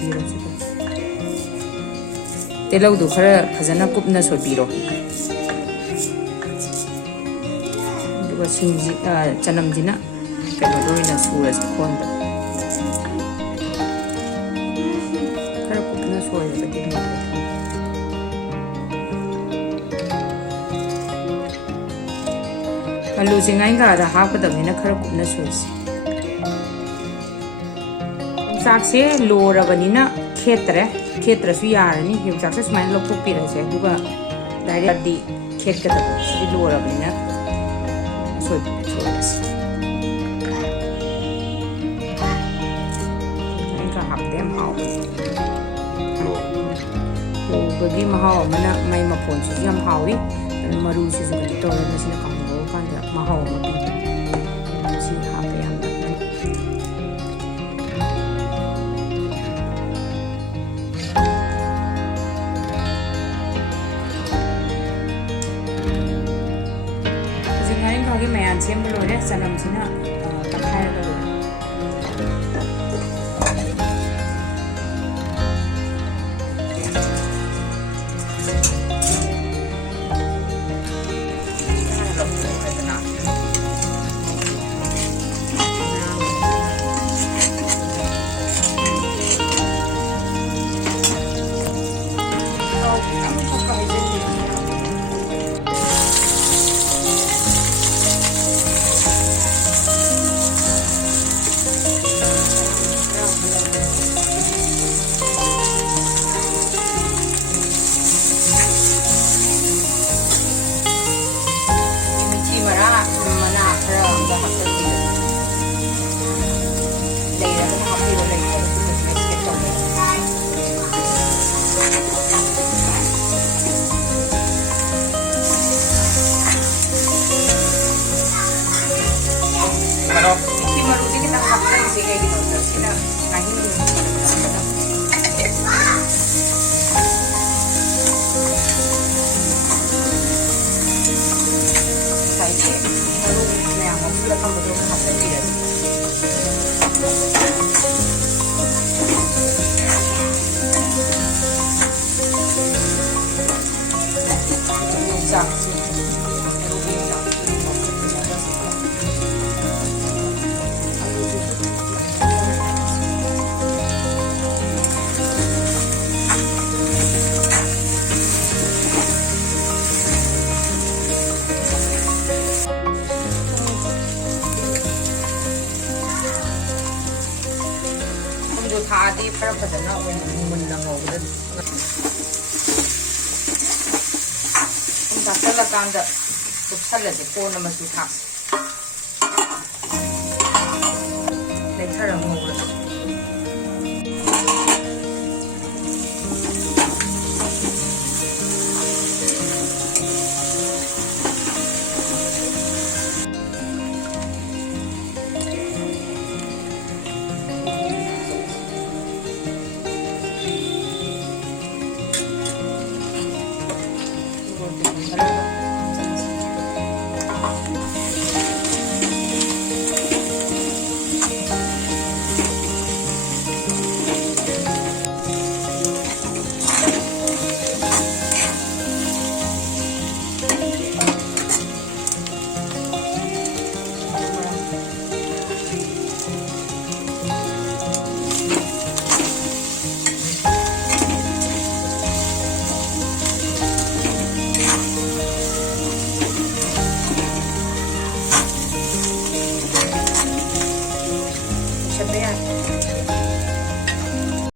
ꯁꯣꯏꯕꯤꯔꯣ ꯁꯤꯗ ꯇꯤꯜꯍꯧꯗꯨ ꯈꯔ ꯐꯖꯅ ꯀꯨꯞꯅ ꯁꯣꯏꯕꯤꯔꯣ ꯑꯗꯨꯒ ꯆꯅꯝꯁꯤꯅ ꯀꯩꯅꯣꯗ ꯑꯣꯏꯅ ꯁꯨꯔꯁꯤ ꯈꯣꯟꯗ खरा कुपना सोयबदी आलू से गाइंगादा हापदबनिना खरा कुपना सोयसी योंचाक से लोरबनिना खेत्रसु यारनी योंचाक से सुमाइन लौथोकपिरसे अदुगा डायरेक्टली खेतकदब सिदि लोरबनिना सोयसी गाइंगा हापदे हाव लोबगी महाव अमना मै मफोनसिसु याम हावी मरुसिसु कने तौर मसिना कांगो कांदा महाव अमा पि सि हापे याम जिंगाइन खागी मयान सेम लोरे सनम सिना तखाय लोरे थादी खरा फजना मुन्ना होगद दासला कांदा उपसलसे कोन मसु थास लेथर मोगद Sebenarnya